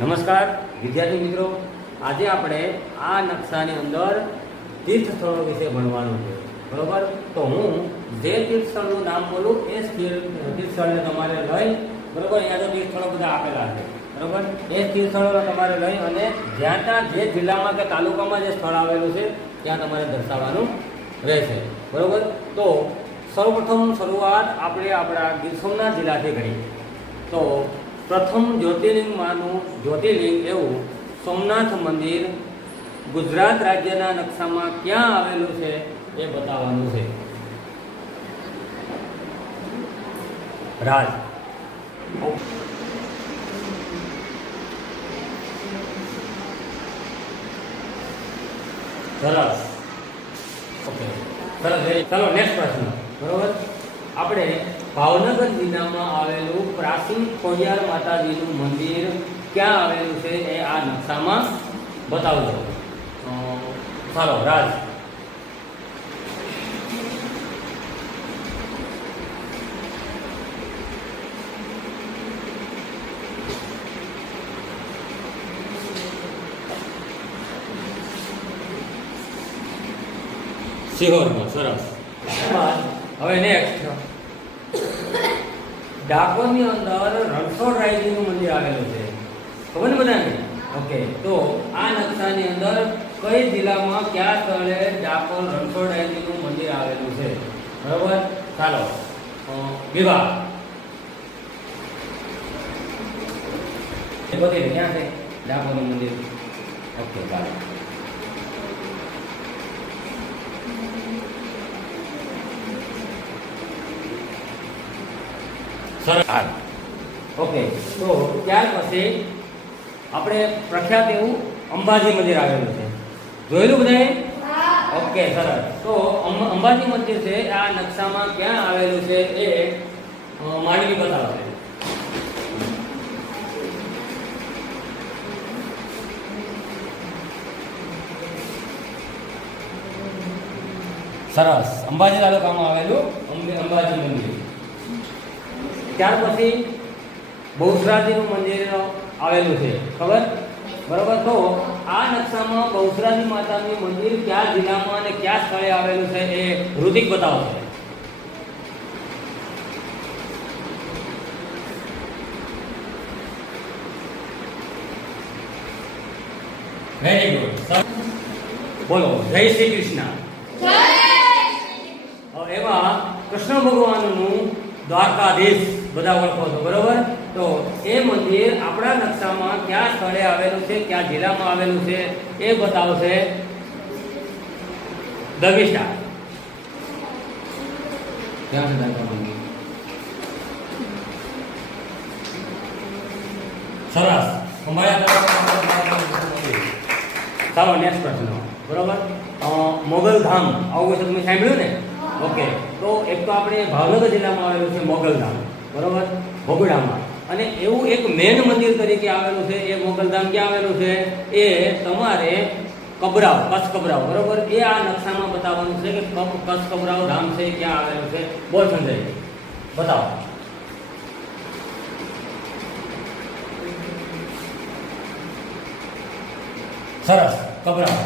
નમસ્કાર વિદ્યાર્થી મિત્રો, આજે આપણે આ નકશાની અંદર તીર્થ સ્થળો વિશે ભણવાનું છે, બરોબર? તો હું જે તીર્થ સ્થળનું નામ બોલું એ તીર્થ સ્થળને તમારે લઈ, બરોબર? અહીંયા તો તીર્થ સ્થળો બધા આપેલા છે, બરોબર? એ તીર્થ સ્થળો તમારે લઈ અને જ્યાં ત્યાં જે જિલ્લામાં કે તાલુકામાં જે સ્થળ આવેલું છે ત્યાં તમારે દર્શાવવાનું રહેશે, બરોબર? તો સૌપ્રથમ શરૂઆત આપણે આપણા ગીર સોમનાથ જિલ્લાથી કરી. તો પ્રથમ જ્યોતિર્લિંગમાંનું જ્યોતિર્લિંગ એવું સોમનાથ મંદિર ગુજરાત રાજ્યના નકશામાં ક્યાં આવેલું છે એ બતાવવાનું છે. રાજ સરસ, ઓકે, સરસ. ચાલો નેક્સ્ટ પ્રશ્ન, બરોબર? આપણે ભાવનગર જિલ્લામાં આવેલું પ્રાચીન ખોડિયાર માતાજીનું મંદિર ક્યાં આવેલું છે એ આ નકશામાં બતાવજો. ચાલો રાજ. સિહોરમાં. સરસ. હવે નેક્સ્ટ, ડાકોરની અંદર રણછોડરાયજીનું મંદિર આવેલું છે, ખબર ને બધાને? ઓકે, તો આ નકશાની અંદર કઈ જિલ્લામાં કયા સ્થળે ડાકોર રણછોડરાયજીનું મંદિર આવેલું છે, બરોબર? ચાલો વિભાગ એ બધી ક્યાં છે ડાકોરનું મંદિર? ઓકે, ચાલો. સરસ. ઓકે, તો ત્યાર પછી આપણે પ્રખ્યાત એવું અંબાજી મંદિર આવેલું છે, જોયેલું બધાએ? ઓકે, સરસ. તો અંબાજી મંદિર છે આ નકશામાં ક્યાં આવેલું છે એ માંડવી બતાવશે. સરસ. અંબાજી તાલુકામાં આવેલું અંબાજી મંદિર. ત્યાર પછી બહુચરાજીનું મંદિર આવેલું છે, ખબર? બરોબર. તો આ નકશામાં બહુચરાજી માતાનું મંદિર કયા જિલ્લામાં અને કયા સ્થળે આવેલું છે એ ઋતિક બતાવશે. Very good. બોલો જય શ્રી કૃષ્ણ. એમાં કૃષ્ણ ભગવાનનું દ્વારકાધીશ બધા ઓળખો છો, બરોબર? તો એ મંદિર આપણા નકશામાં કયા સ્થળે આવેલું છે, કયા જિલ્લામાં આવેલું છે એ બતાવશે દગીસ્ટા. ક્યાં છે મંદિર? સરસ. ચાલો નેક્સ્ટ પ્રશ્ન, બરોબર? મોગલધામ, આવું તમે સાંભળ્યું ને? ઓકે, તો એક તો આપણે ભાવનગર જિલ્લામાં આવેલું છે મોગલધામ, બરોબર? ભોગડામાં. અને એવું એક મેન મંદિર તરીકે આવેલું છે એ મોગલધામ ક્યાં આવેલું છે એ તમારે કબરાવ, કચ્છ કબરાવ, બરોબર? એ આ નકશામાં બતાવવાનું છે કે કચ્છ કબરાવ ધામ છે ક્યાં આવેલું છે. બોલ સંજય, બતાવો. સરસ. કબરાવ.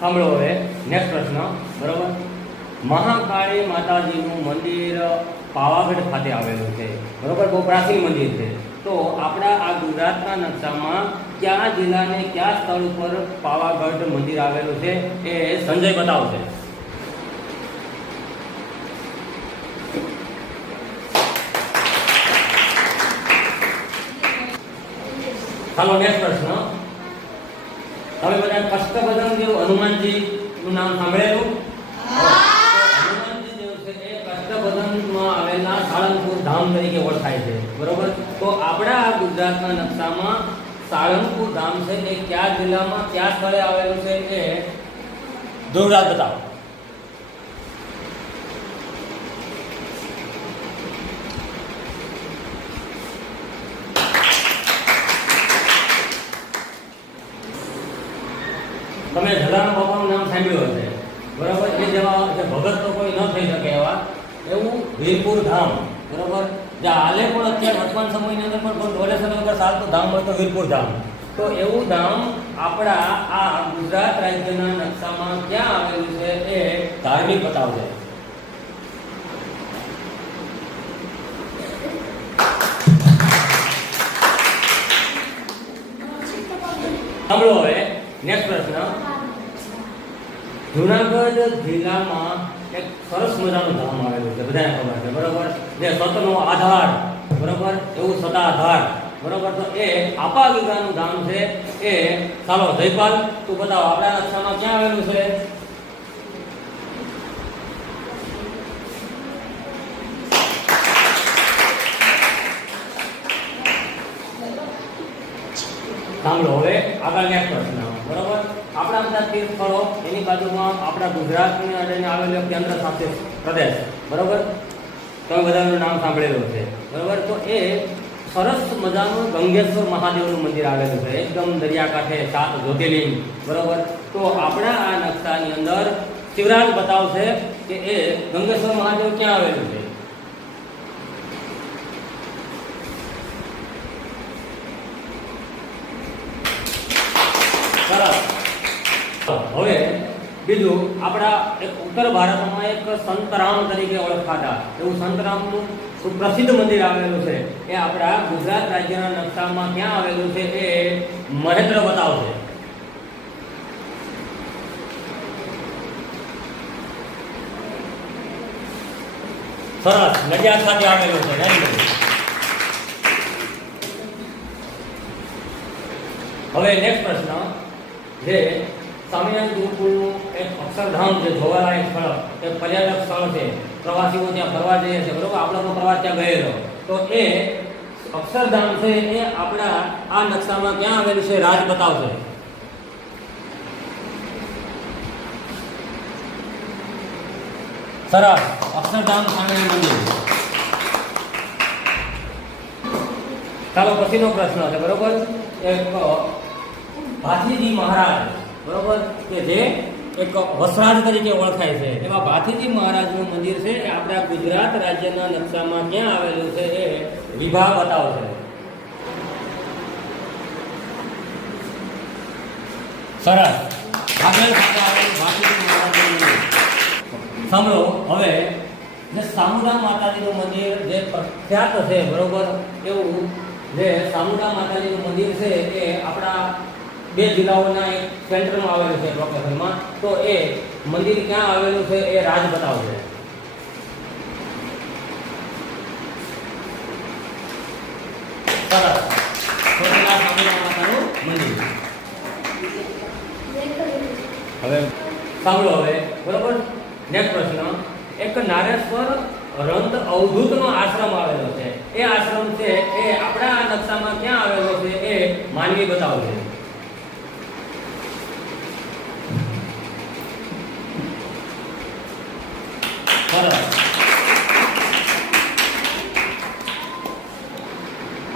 સાંભળો હવે નેક્સ્ટ પ્રશ્ન, બરોબર? મહાકાળી માતાજીનું મંદિર પાવાગઢ ખાતે આવેલું છે, બરોબર? બહુ પ્રાચીન મંદિર છે. તો આપણા આ ગુજરાતના નકશામાં કયા જિલ્લાને કયા સ્થળ ઉપર પાવાગઢ મંદિર આવેલું છે એ સંજય બતાવશે. ચાલો નેક્સ્ટ પ્રશ્ન. તમે બધા કષ્ટભંજન દેવ હનુમાનજી નું નામ સાંભળેલું? હનુમાનજી દેવ છે એ કષ્ટભંજનમાં આવેલા સાળંગપુર ધામ તરીકે ઓળખાય છે, બરોબર? તો આપણા આ ગુજરાતના નકશામાં સાળંગપુર ધામ છે એ કયા જિલ્લામાં કયા સ્થળે આવેલું છે એ ધ્રુવરાજ બતાવો. તમે જલારામ બાપાનું નામ સાંભળ્યું હશે, બરાબર? એ જેવા ભગત તો કોઈ ન થઈ શકે એવા એવું વીરપુર ધામ, બરાબર? જે હાલે પણ અત્યારે વર્તમાન સમયની અંદર પણ ડોનેશન વગર ચાલતું ધામ હોય તો વીરપુર ધામ. તો એવું ધામ આપણા આ ગુજરાત રાજ્યના નકશામાં ક્યાં આવેલું છે એ ધાર્મિક બતાવશે. સાંભળો હવે નેક્સ્ટ પ્રશ્ન. જુનાગઢ જિલ્લામાં એક સરસ મજાનું ધામ આવેલું છે, બધાને ખબર છે બરોબર, જે સતનો આધાર બરોબર, એવું સતાધાર બરોબર. તો એ આપા ગીગાનું ધામ છે. એ ચાલો જયપાલ તું બતાવો આપણા નકશામાં ક્યાં આવેલું છે. સાંભળો હવે આગળ નેક્સ્ટ પ્રશ્ન બરોબર. આપણા બધા તીર્થ સ્થળો એની બાજુમાં આપણા ગુજરાતની અંદર આવેલો કેન્દ્ર શાસિત પ્રદેશ બરોબર, તમે બધાનું નામ સાંભળેલું છે બરોબર. તો એ સરસ મજાનું ગંગેશ્વર મહાદેવનું મંદિર આવેલું છે, એકદમ દરિયાકાંઠે 7 જ્યોતિર્લિંગ બરોબર. તો આપણા આ નકશાની અંદર શિવરાજ બતાવશે કે એ ગંગેશ્વર મહાદેવ ક્યાં આવેલું છે. હવે બીજું આપણા એક ઉત્તર ભારતમાં એક સંતરામ તરીકે ઓળખાતા એવું સંતરામનું સુપ્રસિદ્ધ મંદિર આવેલું છે. એ આપણા ગુજરાત રાજ્યના નકશામાં ક્યાં આવેલું છે એ મહેન્દ્ર બતાવશે. સરસ, નડિયાદ ખાતે આવેલું છે. હવે નેક્સ્ટ પ્રશ્ન, જે સ્વામિનારાયણ ગુરુકુળનું એક અક્ષરધામ છે, જોવાલાયક સ્થળ, એક પર્યટક સ્થળ છે, પ્રવાસીઓ ત્યાં ફરવા જઈએ છે બરોબર, આપણો તો પ્રવાસ ત્યાં ગયેલો. તો એ અક્ષરધામ છે એ આપણા આ નકશામાં ક્યાં આવેલું છે રાજ બતાવશે. સરસ, અક્ષરધામ સ્વામિનારાયણ મંદિર. ચાલો પછીનો પ્રશ્ન છે બરોબર. એક ભાથીજી મહારાજ બરોબર, કે જે એક વસરાજ તરીકે ઓળખાય છે, એવા ભાથીજી મહારાજનું મંદિર છે એ આપણા ગુજરાત રાજ્યના નકશામાં ક્યાં આવેલું છે એ વિભાગ બતાવશે. સરસ, આગળ ખાતે આવેલું ભાથીજી મહારાજનું મંદિર. સાંભળો હવે, જે સામુંડા માતાજીનું મંદિર જે પ્રખ્યાત છે બરોબર, એવું જે સામુંડા માતાજીનું મંદિર છે એ આપણા 2 જિલ્લાઓના એક સેન્ટરમાં આવેલું છે લોકેશનમાં. તો એ મંદિર ક્યાં આવેલું છે એ રાજ બતાવશે. સરસ, સામુંડા માતાનું મંદિર. હવે સાંભળો હવે બરોબર. નેક્સ્ટ પ્રશ્ન, એક નારેશ્વર રંત અવધૂતનો આશ્રમ આવેલો છે. એ આશ્રમ છે એ આપણા નકશામાં ક્યાં આવેલો છે એ માનવી બતાવશે.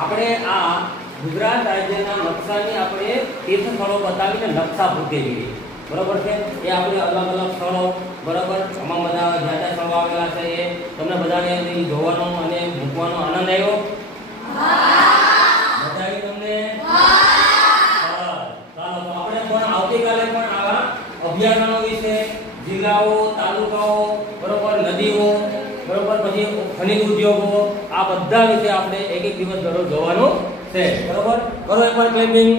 આપણે આ ગુજરાત રાજ્યના નકશાની આપણે તીર્થ સ્થળો બતાવીને નકશા પૂરી દીધી બરોબર છે. એ આપણે અલગ અલગ સ્થળો બરોબર, આમાં બધા જ્યાં જ્યાં સ્થળો આવેલા છે એ તમને બધાને જોવાનો અને મૂકવાનો આનંદ આવ્યો. મજા આવી તમને? ચાલો તો આપણે પણ આવતીકાલે પણ આવા અભયારણ્યો વિશે, જિલ્લાઓ, તાલુકાઓ બરોબર, નદીઓ બરોબર, પછી ખનિજ ઉદ્યોગો, આ બધા વિશે આપણે એક દિવસ દરરોજ જોવાનું છે બરોબર. કરો એકવાર ક્લેપિંગ.